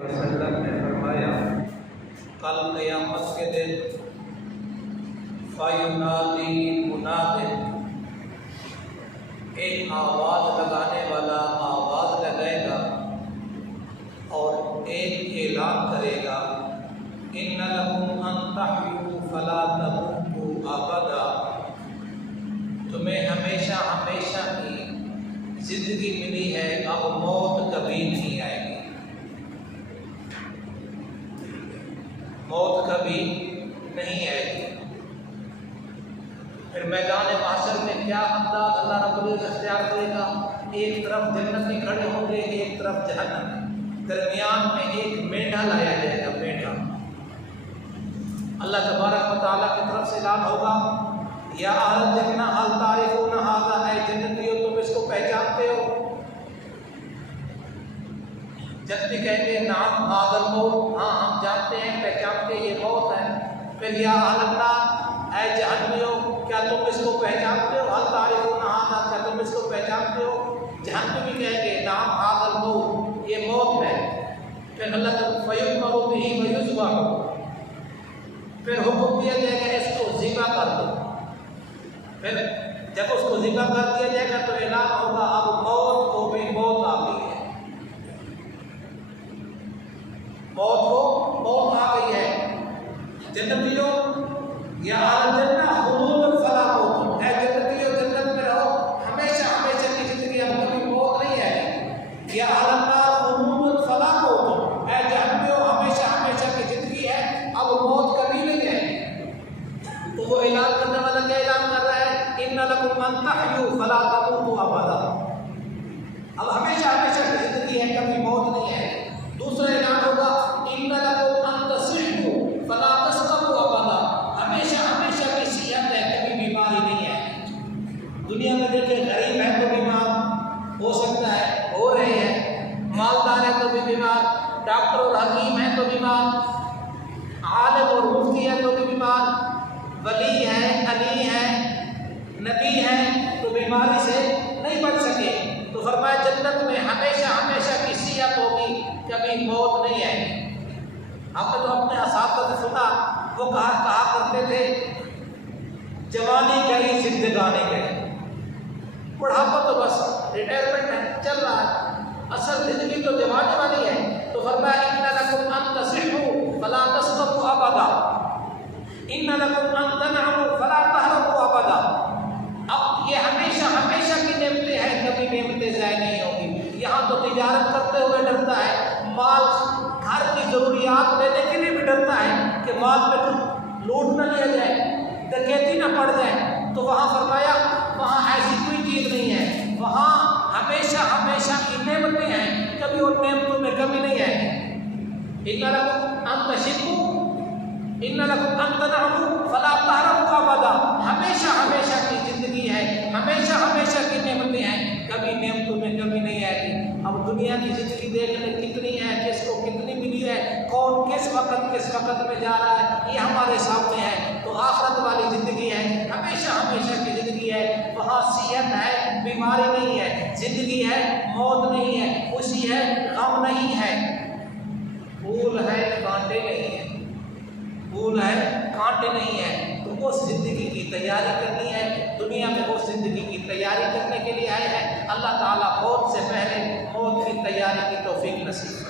वसल्लम ने फरमाया, कल क़यामत के दिन फ़युनादी मुनादिन, एक आवाज़ लगाने वाला आवाज़ लगाएगा और एक ऐलान करेगा, इन्ना लकुम अन तहयू फला तमूतू अबदा, तुम्हें हमेशा हमेशा की ज़िंदगी मिली है, अब मौत कभी नहीं आएगी। मौत कभी नहीं आएगी। फिर मैदान माशर में क्या अंदाज अल्लाह रब्बुल इज़्ज़त इख्तियार करेगा, एक तरफ जन्नती खड़े होंगे, एक तरफ जहन्नम, दरमियान में एक मेंढा लाया जाएगा। मेंढा अल्लाह तबारक व तआला की तरफ से ऐलान होगा, या अहल जन्नह हल तारिफून हाज़ा, ऐ जन्नतियों तुम इसको पहचानते हो? जन्नती कहेंगे नाम हाज़ल मौत, हाँ हम जानते हैं, पहचानते ये मौत है। फिर या अहलन नार, ऐ जहन्नमियों क्या तुम इसको पहचानते हो? हल तारिफून हाज़ा, क्या तुम इसको पहचानते हो? जहन्नमी कहेंगे नाम हाज़ल मौत, ये मौत है। फिर अल्लाह फयुअमरु बिही व युज़बह, फिर हुक्म दिया जाएगा इसको ज़िबा कर दो। फिर जब उसको ज़िबा कर दिया जाएगा तो ऐलान होगा, अब मौत को भी मौत आ गई है, मौत को मौत आ गई है। जन्नतियों या अहल जन्नह खुलूदन फला मौत, ऐ जन्नतियों जन्नत में रहो, हमेशा हमेशा की जिंदगी, अब कभी मौत नहीं आएगी। या अहल नार खुलूदन फला मौत, ऐ जहन्नमियों हमेशा हमेशा की जिंदगी है, अब मौत कभी नहीं आएगी। तो वो ऐलान करने वाला क्या ऐलान कर रहा है, इन्ना लकुम अन तहयू फला तमूतू अबदा, अब हमेशा हमेशा की जिंदगी है, कभी मौत नहीं है। दूसरा ऐलान होगा, इन्ना लकुम अन तसिहू फला तस्कमू अबदा, हमेशा हमेशा की सेहत है, कभी बीमारी नहीं है। दुनिया में देखिए गरीब है तो बीमार हो सकता है, हो रहे हैं, मालदार है तो भी बीमार, डॉक्टर और हकीम है तो बीमार, आलिम और मुफ्ती है तो भी बीमार, वली है, अली है, नबी है तो बीमारी से नहीं बच सके। तो फरमाया जन्नत में हमेशा हमेशा की सेहत होगी, कभी मौत नहीं आएगी। हमने तो अपने असातिज़ा से सुना, वो कहा करते थे, जवानी गई जिंदगानी गई, बुढ़ापा तो बस रिटायरमेंट है, चल रहा है, असल जिंदगी तो जवानी वाली है। तो फरमाया इन्ना लकुम अन तसिहू फला तस्कमू अबदा, इन्ना लकुम अन तनअमू फला तहरमू अबदा, अब ये हमेशा हमेशा की नेमतें हैं, कभी नेमतें ज़ाय नहीं होगी। यहाँ तो तिजारत करते हुए डरता है, माल घर की ज़रूरियात लेने के लिए भी डरता है कि माल में कुछ लूट न लिया जाए, डकैती न पड़ जाए। तो वहाँ फरमाया वहाँ ऐसी कोई चीज़ नहीं है, वहाँ हमेशा हमेशा की नेमतें हैं, कभी उन नेमतों में कमी नहीं है। इन्ना लकुम अन तशिबू इन्ना लकुम अन तनअमू फला तहरमू अबदा, हमेशा हमेशा की जिंदगी है, हमेशा हमेशा की नेमतें हैं, कभी नेमतों में कमी नहीं आएगी। अब दुनिया की जिंदगी देख लें कितनी है, किसको कितनी मिली है, कौन किस वक्त में जा रहा है, ये हमारे सामने है। तो आखिरत वाली जिंदगी है, हमेशा हमेशा की जिंदगी है, वहाँ सेहत है, बीमारी नहीं है, जिंदगी है, मौत नहीं है, खुशी है, गम नहीं है, फूल है कांटे नहीं है, फूल है कांटे नहीं है। तो उस जिंदगी की तैयारी करनी है, दुनिया में उस जिंदगी की तैयारी करने के लिए आए हैं। अल्लाह ताला मौत से पहले मौत की तैयारी की तौफीक नसीब